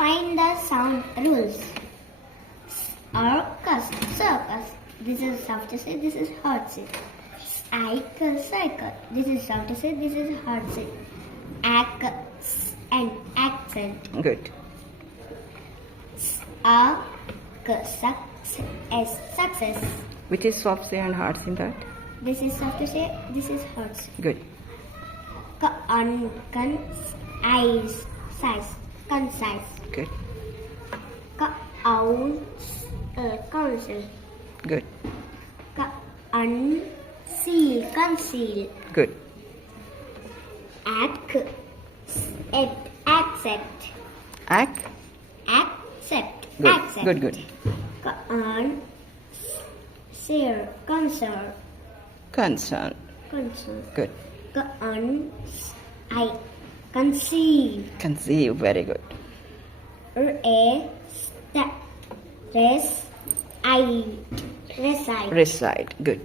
Find the sound rules. Circus, circus. This is soft to say, this is hard to say. Cycle, cycle. This is soft to say, this is hard to say. And accent. Good. Success. Which is soft say and hard in that? This is soft to say, this is hard to say. Good. Concise. Good. Counsel. Good. Conceal. Good. Accept. Act. Accept. Good. Accept. Good. Share. Concern. Good. Conceive. Conceive. Very good. Recite. Recite. Good.